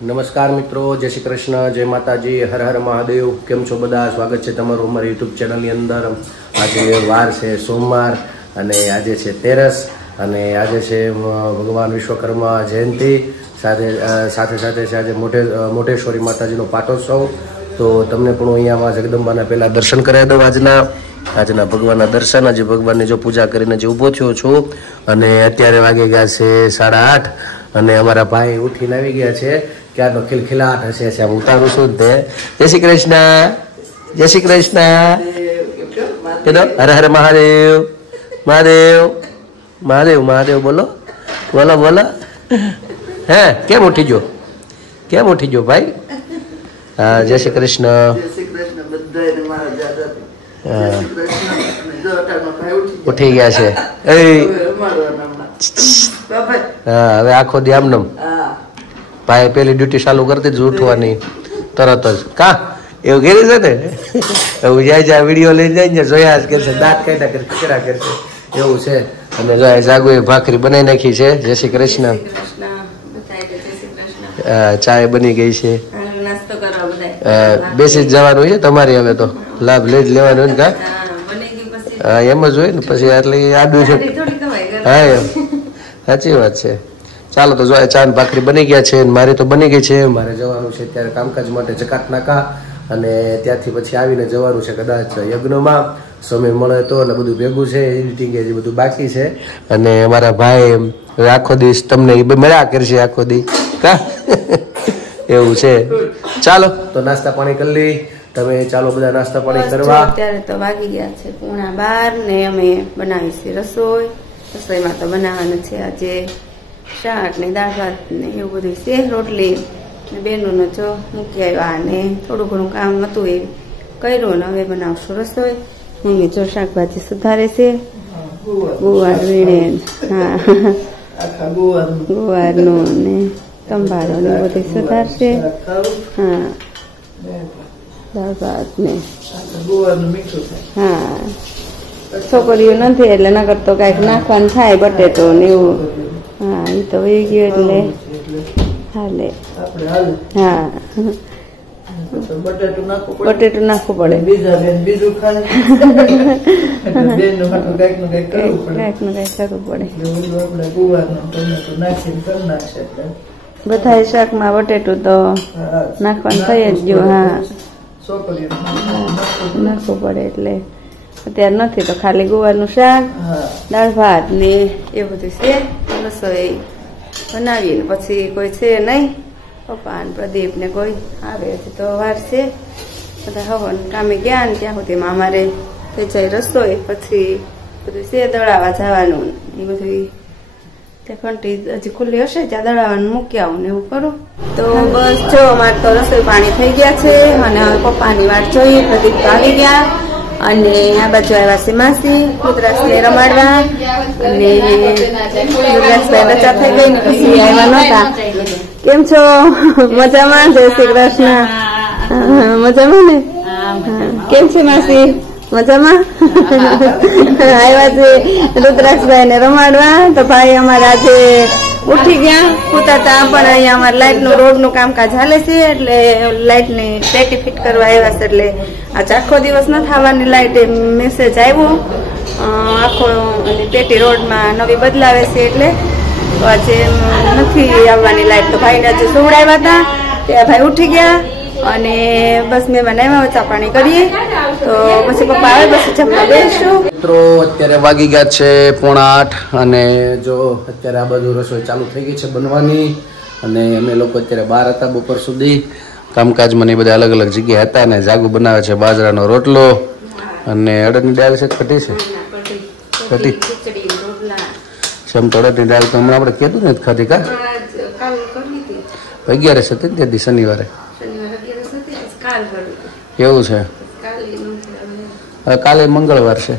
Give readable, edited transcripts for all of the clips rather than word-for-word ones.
નમસ્કાર મિત્રો, જય શ્રી કૃષ્ણ, જય માતાજી, હર હર મહાદેવ. કેમ છો બધા? સ્વાગત છે તમારું અમારી યુટ્યુબ ચેનલની અંદર. આજે વાર છે સોમવાર અને આજે છે તેરસ અને આજે છે ભગવાન વિશ્વકર્મા જયંતિ. સાથે સાથે છે આજે મોઢેશ્વરી માતાજીનો પાટોત્સવ. તો તમને પણ અહીંયામાં જગદંબાના પહેલાં દર્શન કરાવી દઉં. આજના ભગવાનના દર્શન. આજે ભગવાનની જો પૂજા કરીને જે ઊભો થયો છું અને અત્યારે વાગી ગયા છે 8:30 અને અમારા ભાઈ ઉઠીને આવી ગયા છે. ક્યારનો ખિલખિલાટ હશે છે. હું ઉતારું છું તે. જય શ્રી કૃષ્ણ, જય શ્રી કૃષ્ણ. કીધો હર હર મહાદેવ, મહાદેવ, મહાદેવ, મહાદેવ. બોલો બોલો બોલો. હે કેમ ઉઠી ગયો? કેમ ઉઠી ગયો ભાઈ? હા, જય શ્રી કૃષ્ણ. ઉઠી ગયા છે. હા, હવે આખો દી આમનમ ભાઈ પેલી ડ્યુટી ચાલુ કરતી જ ઉઠવાની તરત જ. કા એવું ઘેરી છે ને? એવું જાય વિડીયો લઈને જાય ને જોયા જ કરશે, દાંત કાઢ્યા કરશે એવું છે. અને જોયા જાગુ એ ભાખરી બનાવી નાખી છે. જય શ્રી કૃષ્ણ. ચાય બની ગઈ છે. બેસી જ જવાનું છે તમારી. હવે તો લાભ લઈ જ લેવાનો હોય ને? કા હા, એમ જ હોય ને પછી. આટલી આડું છે. હા, એમ સાચી વાત છે. ચાલો તો જો ચા ને ભાખરી બની ગયા છે. મારે તો બની ગઈ છે. મારે જવાનું છે ત્યારે કામકાજ માટે જકાત નાકા અને ત્યાંથી પછી આવીને જવાનું છે કદાચ યજ્ઞમાં. સમય મળે તો અને બધું ભેગું છે. એડિટિંગ એ બધું બાકી છે. અને અમારા ભાઈ આખો દિવસ તમને એ મળ્યા કરશે આખો દી. કા એવું છે. ચાલો તો નાસ્તા પાણી કરી લઈ. તમે ચાલો બધા નાસ્તા પાણી કરવા. અત્યારે તો વાગી ગયા છે 12:30 ને અમે બનાવી છે રસોઈ. રસોઈમાં તો બનાવવાનું છે આજે શાક ને દાળ ભાત ને એવું બધું છે. રોટલી ને બેનોનો જો મૂકી આવ્યા અને થોડું ઘણું કામ હતું એ કર્યું ને હવે બનાવશું રસોઈ. મમ્મી જો શાકભાજી સુધારે છે. ગુવાર વીણે, હા, ગુવારનું ને સંભાળો ને બધું સુધારશે. હા, દાળ ભાત ને હા, છોકરીઓ નથી એટલે નકર તો કઈક નાખવાનું થાય બટેટો ને એવું. હા, એ તો વહી ગયું એટલે હાલે. હા, બટેટું નાખવું પડે. બીજું કઈક નું કઈક કરવું પડે. બધા શાકમાં બટેટું તો નાખવાનું થઈ જ ગયું. હા, નાખવું પડે એટલે અત્યારે નથી તો ખાલી ગુવારનું શાક, દાળ ભાત ને એ બધું છે. રસોઈ બનાવીને પછી કોઈ છે નહીં. પપ્પા ને પ્રદીપ ને કોઈ આવે તો વાર છે. બધા હવન કામે ગયા ને ત્યાં સુધીમાં અમારે થઈ જાય રસોઈ. પછી બધું છે દળાવા જવાનું એ બધું. ત્યાં ઘંટી હજી ખુલ્લી હશે ત્યાં દળાવાનું મૂકી આવું ને એવું કરું. તો બસ જો અમારે તો રસોઈ પાણી થઈ ગયા છે અને પપ્પાની વાત જોઈએ. પ્રદીપ તો આવી ગયા અને આ બાજુ આવ્યા છે માસી રુદ્રાક્ષને રમાડવા. અને રુદ્રાક્ષભાઈ રજા થઈ ગઈ ને પછી આવ્યા નહોતા. કેમ છો? મજામાં? જય શ્રી કૃષ્ણ. મજામાં ને? કેમ છે માસી? મજામાં? આવ્યા છે રુદ્રાક્ષભાઈ ને રમાડવા. તો ભાઈ અમારા આજે ઉઠી ગયા પૂતા હતા પણ અહીંયા અમારે લાઇટ નું રોડ નું કામકાજ હાલે છે એટલે લાઇટ ની પેટી ફિટ કરવા આવ્યા છે. એટલે આજે આખો દિવસ ન થવાની લાઇટ મેસેજ આવ્યો આખો પેટી રોડમાં નવી બદલાવે છે એટલે તો આજે નથી આવવાની લાઇટ. તો ભાઈને આજે સુવડાવ્યા હતા ત્યાં ભાઈ ઉઠી ગયા અને બસ મહેમાન આવ્યા ચા પાણી કરીએ તો પછી પપ્પા આવે પછી જમવા બેસશું. મિત્રો અત્યારે વાગી ગયા છે 7:45 અને જો અત્યારે આ બાજુ રસોઈ ચાલુ થઈ ગઈ છે બનવાની. અને અમે લોકો અત્યારે બહાર હતા બપોર સુધી કામકાજમાં ને બધા અલગ અલગ જગ્યાએ હતા. ને જાગુ બનાવે છે બાજરાનો રોટલો અને અડદની દાળ છે. કઢી છે, કઢી અડદની દાળ તો હમણાં આપણે કીધું ને ખાધી. કા 11 હતી ને તેથી શનિવારે એવું છે. કાલે મંગળવાર છે.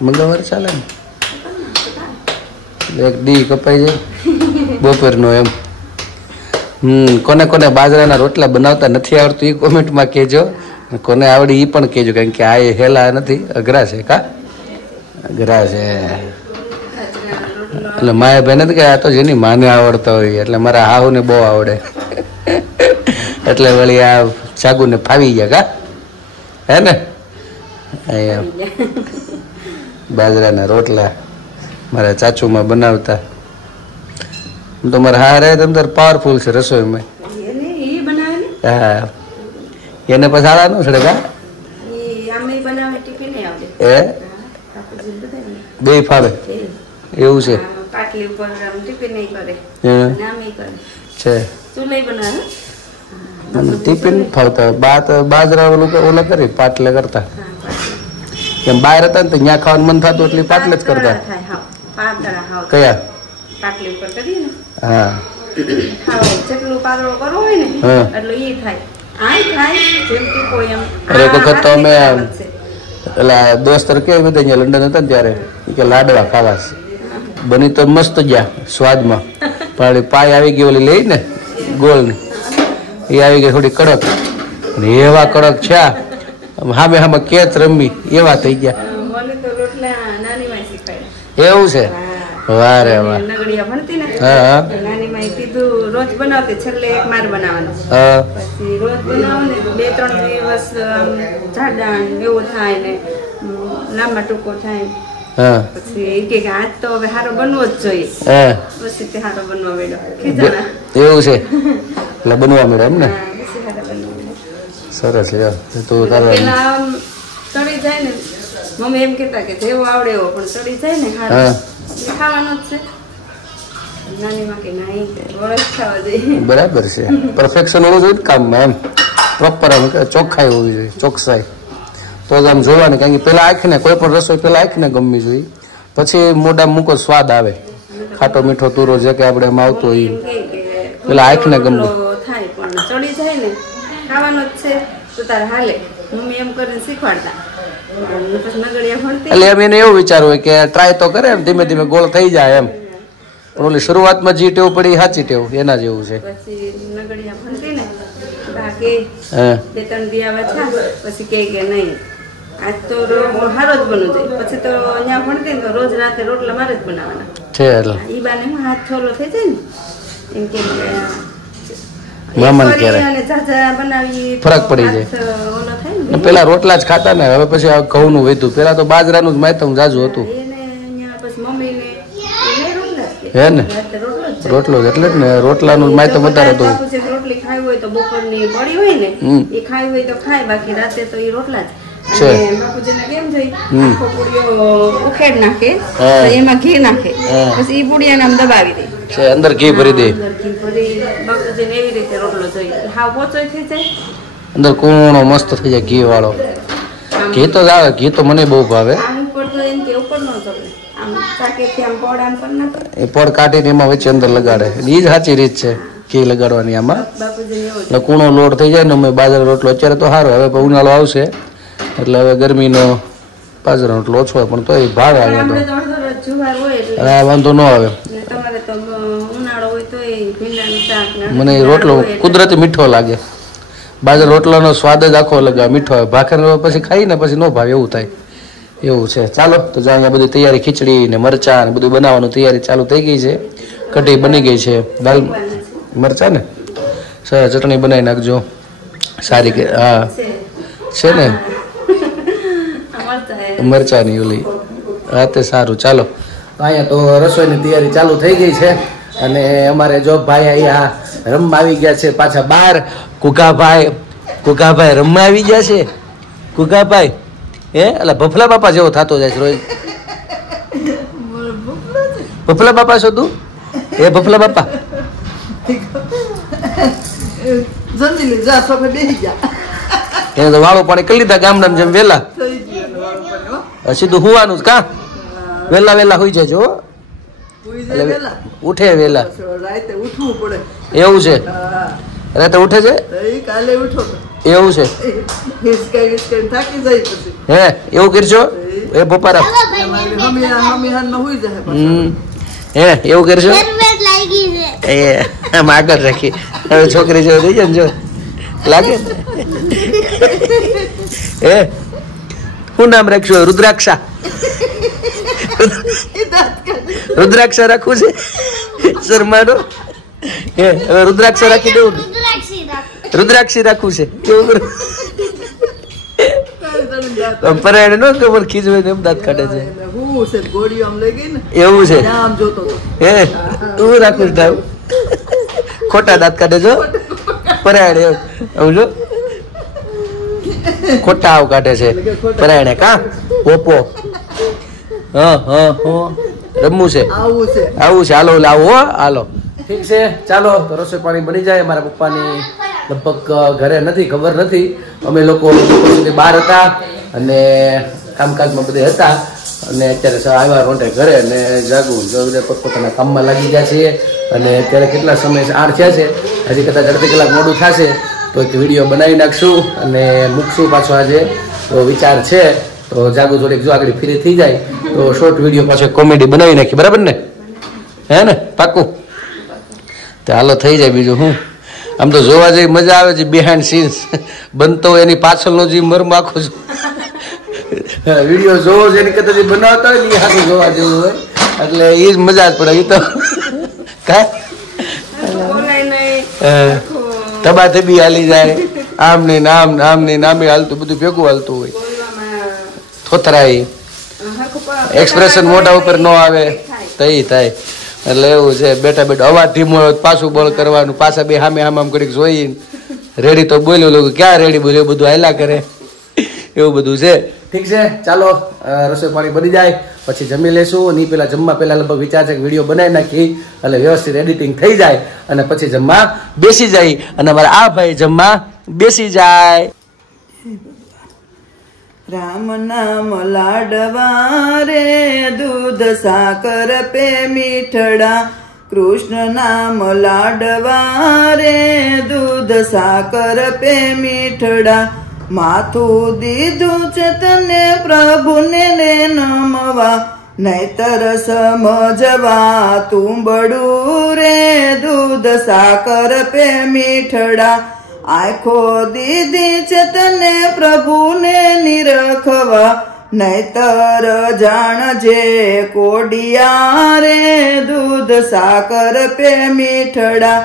મંગળવાર ચાલે ને? એક દી કપાઈ જાય બપોરનો એમ. કોને કોને બાજરાના રોટલા બનાવતા નથી આવડતું એ કોમેન્ટમાં કહેજો. કોને આવડી એ પણ કહેજો કારણ કે આ એ હેલા નથી, અઘરા છે. કા અઘરા છે એટલે માયા ભાઈ નથી કે આ તો જેની માને આવડતા હોય એટલે મારા હાહુને બહુ આવડે. એટલે વળી આ સાગુને ફાવી ગયા કા હે ને અહીંયા બાજરાના રોટલા મારા ચાચુમાં બનાવતા તો મારા હારે તમ પાવરફુલ છે રસોઈમાં હા એને પછી આડા નો છડે કા એ બે ફાવે એવું છે પાટલી ઉપર ટિફિન નહીં કરે નામે કરે છે ચૂલે બનાવે ટિફિન ફાવતા બાજરા ઓલા કરી પાટલે કરતા કેમ બહાર હતા ને તો ત્યાં ખાવાનું મન થતું એટલે પાટલે જ કરતા કયા પાટલી ઉપર કરીએ ને હા ખાવા જેટલું પાતળો કરવો હોય ને એટલે એ થાય આય થાય જેમ કે કોઈ એમ એક વખત તો અમે એટલે દોસ્તર કે બધા અહીંયા લંડન હતા ને ત્યારે કે લાડવા ખાવા બની તો મસ્ત ગયા સ્વાદમાં પણ પાય આવી ગઈ ઓલી લઈ ને ગોળ ને એ આવી ગઈ થોડી કડક એવા કડક છે હામે હામે કેચ રમી એવા થઈ ગયા એવું છે વારે વાહ નગડિયા ભણતી ને હા નાની માં કીધું રોજ બનાવતી છેલ્લે એક માર બનાવવાનું હા પછી રોજ બનાવો ને 2-3 દિવસ જાડા એવું થાય ને લાંબા ટૂંકો થાય હા પછી એ કે આજ તો હવે હારો બનવો જ જોઈએ હા પછી તે હારો બનવા મળ્યો ખીજાણા એવું છે એટલે બનવા મળે એમ ને સરસ છે તો પેલા ચડી જાય ને મમ્મી એમ કેતા કે જેવો આવડે એવો પણ ચડી જાય ને હારો ખાવાનું જ છે નાની માં કે નહીં વરસ ખાવા જોઈએ બરાબર છે પરફેક્શન હોવું જોઈએ કામમાં એમ પ્રોપર આમ ચોખ્ખાઈ હોવી જોઈએ ચોકસાઈ તો જ આમ જોવાની કારણ કે પેલા આંખને કોઈ પણ રસોઈ પેલા આંખને ગમવી જોઈએ પછી મોઢા મૂકો સ્વાદ આવે ખાટો મીઠો તુરો જે કે આપણે એમ આવતો હોય પેલા આંખને ગમવું થાય પણ ચડી જાય ને ખાવાનું જ છે તો તારે હાલે મમ્મી એમ કરીને શીખવાડતા એટલે એમ એને એવું વિચારવું હોય કે ટ્રાય તો કરે એમ ધીમે ધીમે ગોળ થઈ જાય એમ પણ ઓલી શરૂઆતમાં જે ટેવ પડી સાચી ટેવ એના જેવું છે પછી નગડિયા ભણતી ને બાકી 2-3 દિયા પછી કે નહીં આજ તો હારો જ બનવું જોઈએ પછી તો અહીંયા ભણતી ને તો રોજ રાતે રોટલા મારે જ બનાવવાના છે એટલે ઈ બાને હું હાથ છોલો થઈ જાય ને એમ કે મહેમાન ક્યારે ફરક પડી જાય પેલા રોટલા જ ખાતા ને હવે પછી આ ઘઉં નું વધ્યું પેલા તો બાજરાનું જ માયતમ જાજુ હતું હે ને રોટલો જ એટલે જ ને રોટલાનું માયતમ વધારે હતું રોટલી ખાવી હોય તો બપોરની પડી હોય ને એ ખાવી હોય તો ખાય બાકી રાતે તો એ રોટલા જ બાપુજીને કેમ જોઈ આખો પૂડીઓ ઉખેડ નાખે એમાં ઘી નાખે પછી એ પૂડીયાને આમ દબાવી દે છે અંદર ઘી ભરી દે બાપુજીને એવી રીતે રોટલો જોઈએ હાવ પોચો થઈ જાય અંદર કૂણો મસ્ત થઈ જાય ઘી વાળો ઘી તો જ આવે ઘી તો મને બહુ ભાવે આમ ઉપર તો એમ કે ઉપર ન જવે આમ ચાકેથી આમ પોડ આમ પર નાખે એ પોડ કાઢીને એમાં વચ્ચે અંદર લગાડે એ જ સાચી રીત છે ઘી લગાડવાની આમાં એટલે કૂણો લોટ થઈ જાય ને અમે બાજરો રોટલો અત્યારે તો સારો હવે ઉનાળો આવશે એટલે હવે ગરમીનો બાજરો રોટલો ઓછો હોય પણ તો એ ભાવે આવે તો હા વાંધો ન આવે મને રોટલો કુદરતી મીઠો લાગે બાજરો રોટલાનો સ્વાદ જ આખો અલગ મીઠો હોય ભાખર પછી ખાઈ ને પછી ન ભાવે એવું થાય એવું છે ચાલો તો જો અહીંયા બધી તૈયારી ખીચડી ને મરચા ને બધું બનાવવાનું તૈયારી ચાલુ થઈ ગઈ છે કઢી બની ગઈ છે દાલ મરચા ને સરસ ચટણી બનાવી નાખજો સારી કે હા છે ને મરચાની ઓલી હા તે સારું ચાલો અહીંયા તો રસોઈની તૈયારી ચાલુ થઈ ગઈ છે અને અમારે જો ભાઈ અહીંયા રમવા આવી ગયા છે પાછા બહાર કુકાભાઈ રમવા આવી ગયા છે કુકાભાઈ હે એટલે ભફલા બાપા જેવો થતો જાય છે રોજ ભફલા બાપા છો તું એ ભફલા બાપા એને તો વાળું પાણી કરી લીધા ગામડા જેમ વેલા સીધું હુવાનું જ કા વેલા હુઈ જાય છો ઉઠે વેલા એવું છે રાતે ઉઠે છે એવું છે હે એવું કરશો એ બપારા હે એવું કરશો આમ આગળ રાખી હવે છોકરી જેવું થઈ જાય ને જો લાગે હે શું નામ રાખશું રુદ્રાક્ષા રુદ્રાક્ષા રાખવું છે શર્માનો હે હવે રુદ્રાક્ષા રાખી દેવું રુદ્રાક્ષી રાખવું છે એવું પરાયણ નો ખબર ખીજવે એમ દાંત કાઢે છે એવું છે હે તું રાખું છું ખોટા દાંત કાઢે છો પરાયણ એવું જો ખોટા આવ કાઢે છે પરાયણે કા ઓપો રમવું છે આવું છે હાલો લાવો હાલો ઠીક છે ચાલો તો રસોઈ પાણી બની જાય મારા પપ્પાની લગભગ ઘરે નથી ખબર નથી અમે લોકો સુધી બહાર હતા અને કામકાજમાં બધે હતા અને અત્યારે આવ્યા રોંઢે ઘરે અને જાગું પોતપોતાના કામમાં લાગી ગયા છીએ અને અત્યારે કેટલા સમય 8 થયા છે હજી કદાચ અડધી કલાક મોડું થશે તો એક વિડીયો બનાવી નાખશું અને મૂકશું પાછો આજે તો વિચાર છે તો જાગુ થોડીક જો આગળ ફ્રી થઈ જાય તો શોર્ટ વિડીયો પાછો કોમેડી બનાવી નાખી બરાબર ને હે ને પાકું તો હાલો થઈ જાય બીજું હું આમ તો જોવા જઈ મજા આવે છે બિહાઇન્ડ સીન્સ બનતો હોય એની પાછળનો જે મર્મ આખો વિડીયો જોવો છે એની કરતા જે બનાવતા હોય ને એ આખું જોવા જેવું હોય એટલે એ જ મજા જ પડે એ તો તબા તબી હાલી જાય આમ ને આમ ને નામે હાલતું બધું ભેગું હાલતું હોય થોતરાય એક્સપ્રેશન મોઢા ઉપર ન આવે તઈ થાય એટલે એવું છે બેઠા બેઠા અવાજ ધીમો પાછું બોલ કરવાનું પાછા બે સામે આમ ઘડીક જોઈને રેડી તો બોલ્યું લોકો ક્યાં રેડી બોલ્યું એવું બધું હાલ્યા કરે એવું બધું છે ઠીક છે ચાલો રસોઈ પાણી બની જાય પછી જમી લેશું નહીં પેલા જમવા પહેલા લગભગ વિચાર છે કે વિડીયો બનાવી નાખી એટલે વ્યવસ્થિત એડિટિંગ થઈ જાય અને પછી જમવા બેસી જાય અને અમારા આ ભાઈ જમવા બેસી જાય રામ નામ લાડવા રે દૂધ સાકર પે મીઠડા કૃષ્ણ નામ લાડવા રે દૂધ સાકર પે મીઠડા માથું દીધું છે તને પ્રભુને લે નમવા નહીતર સમજવા તુંબડું રે દૂધ સાકર પે મીઠડા આંખો દીધી છે તને પ્રભુને નિરખવા નહીતર જાણજે કોડિયા રે દૂધ સાકર પે મીઠડા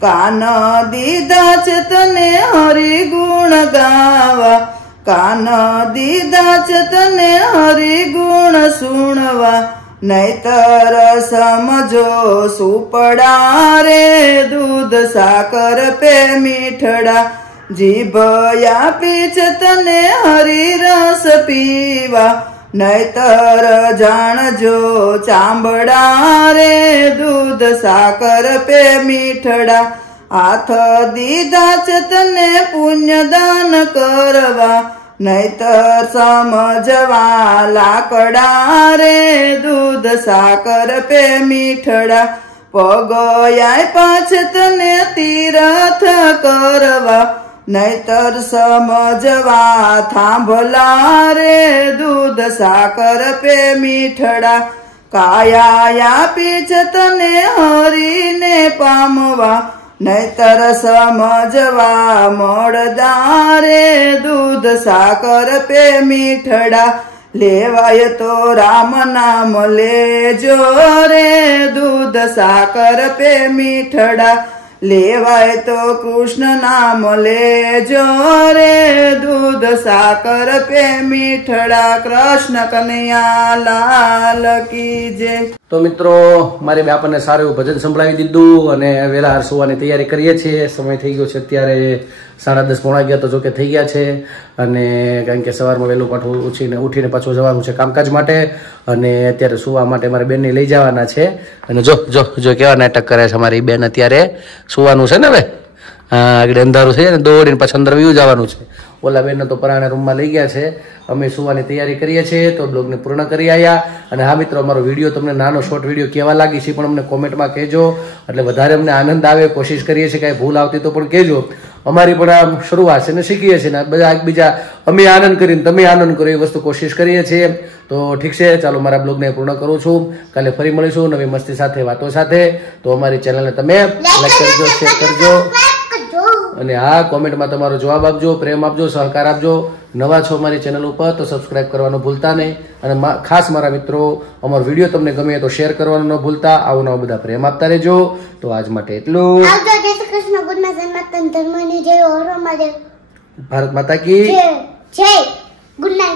કાન દીધા છે તને હરિગુણ ગાવા કાન દીધા છે તને હરિગુણ સુણવા નહીતર સમજો સુપડા રે દૂધ સાકર પે મીઠડા જીભ આપી છે તને હરિરસ પીવા નહીતર જાણજો ચાંબડા રે દૂધ સાકર પે મીઠડા હાથ દીધા છે તને પુણ્યદાન કરવા નહીતર સમજવા લાકડા રે દૂધ સાકર પે મીઠડા પગ આપ્યા છે તને તીરથ કરવા નહીતર સમજવા થાંભલા રે દૂધ સાકર પે મીઠડા કાયા આપી છે તને હરીને પામવા નહીતર સમજવા મળદા રે દૂધ સાકર પે મીઠડા લેવાય તો રામ નામ લેજો રે દૂધ સાકર પે મીઠડા લેવાય તો કૃષ્ણ નામ લેજો રે દૂધ સાકર પે મીઠડા કૃષ્ણ કનૈયા લાલ કી જય તો મિત્રો મારે આપણને સારું એવું ભજન સંભળાવી દીધું અને વહેલા સુવાની તૈયારી કરીએ છીએ સમય થઈ ગયો છે અત્યારે 10:30 પોણા ગયા તો જોકે થઈ ગયા છે અને કારણ કે સવારમાં વહેલું પાછું ઉઠીને પાછું જવાનું છે કામકાજ માટે અને અત્યારે સુવા માટે મારી બેનને લઈ જવાના છે અને જો જો જો કેવા નાટક કરે છે અમારી બેન અત્યારે સુવાનું છે ને હવે આગળ અંધારું છે ને દોડીને પાછું અંદર વ્યૂ જવાનું છે ઓલા બેનને તો પરાણે રૂમમાં લઈ ગયા છે અમે સુવાની તૈયારી કરીએ છીએ તો બ્લોગને પૂર્ણ કરી આવ્યા અને હા મિત્રો અમારો વિડીયો તમને નાનો શોર્ટ વિડીયો કેવા લાગી છે પણ અમને કોમેન્ટમાં કહેજો એટલે વધારે અમને આનંદ આવે કોશિશ કરીએ છીએ કાંઈ ભૂલ આવતી તો પણ કહેજો અમારી પણ આમ શરૂઆત છે ને શીખીએ છીએ ને બધા એકબીજા અમે આનંદ કરીને તમે આનંદ કરો એ વસ્તુ કોશિશ કરીએ છીએ તો ઠીક છે ચાલો મારા બ્લોગને પૂર્ણ કરું છું કાલે ફરી મળીશું નવી મસ્તી સાથે વાતો સાથે તો અમારી ચેનલને તમે લાઈક કરજો શેર કરજો અને આ કોમેન્ટમાં તમારો જવાબ આપજો, પ્રેમ આપજો, સહકાર આપજો. નવા છો મારી ચેનલ ઉપર તો સબસ્ક્રાઇબ કરવાનું ભૂલતા નહીં. અને ખાસ મારા મિત્રો, અમારો વિડીયો તમને ગમે તો શેર કરવાનું ન ભૂલતા. આવો નવા બધા પ્રેમ આપતા રહેજો. તો આજ માટે એટલું. આવજો. જય શ્રી કૃષ્ણ. Good night. સનાતન ધર્મની જય. હર મહાદેવ. ભારત માતા કી જય. Good night.